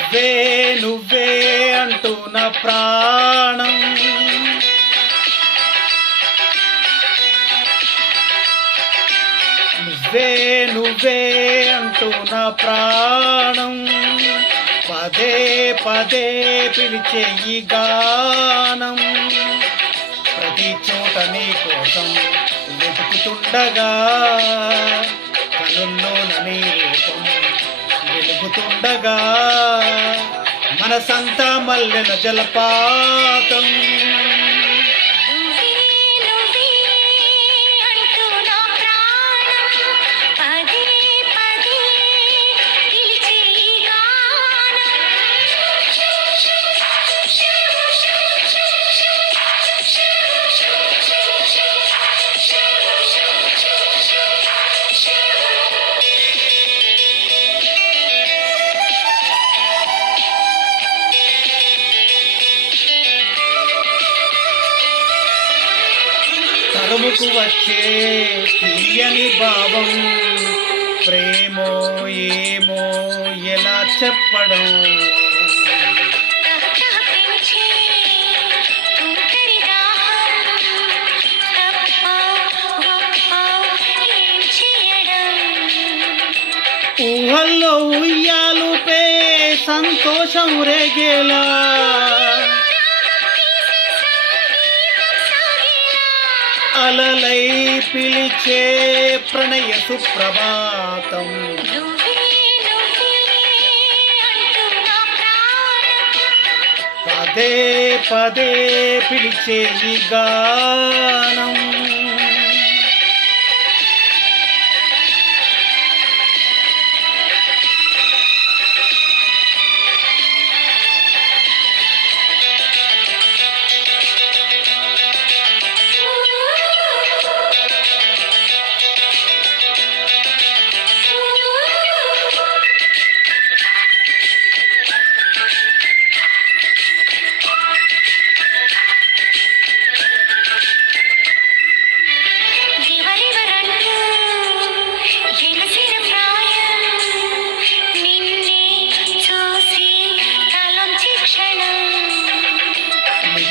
నువ్వే నువ్వే అంటూ నా ప్రాణం. నువ్వే నువ్వే అంటూ నా ప్రాణం. పదే పదే పిలిచే ఈ గానం. ప్రతి చోట నీ కోసం వెతుకుతుండగా కనుల్లోన నీ రూపం మనసంతా మల్లెల జలపాతం. తరుముకు వచ్చే తీయని భావం. ప్రేమో ఏమో ఎలా చెప్పడం? పెంచే తుంటరి దాహం ఊహల్లో ఉయ్యాలుపే సంతోషం రేగేలా అలలై పిలిచే ప్రణయ సుప్రభాతం. పదే పదే పిలిచే ఈ గానం.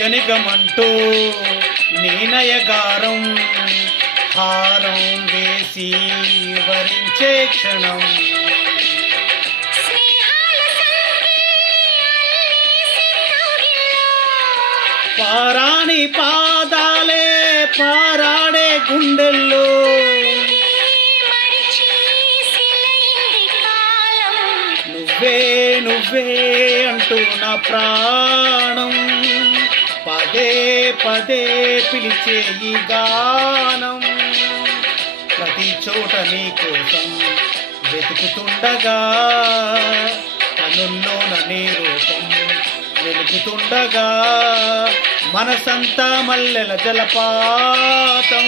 నిగనిగమంటూ నీనయగారం హారం వేసి వరించే క్షణం. పారాణి పాదాలే పారాడే గుండెల్లో. నువ్వే నువ్వే అంటూ నా ప్రాణం. పదే పదే పిలిచే ఈ గానం ప్రతి చోట నీ కోసం వెతుకుతుండగా కనుల్లోన నీ రూపం వెలుగుతుండగా మనసంతా మల్లెల జలపాతం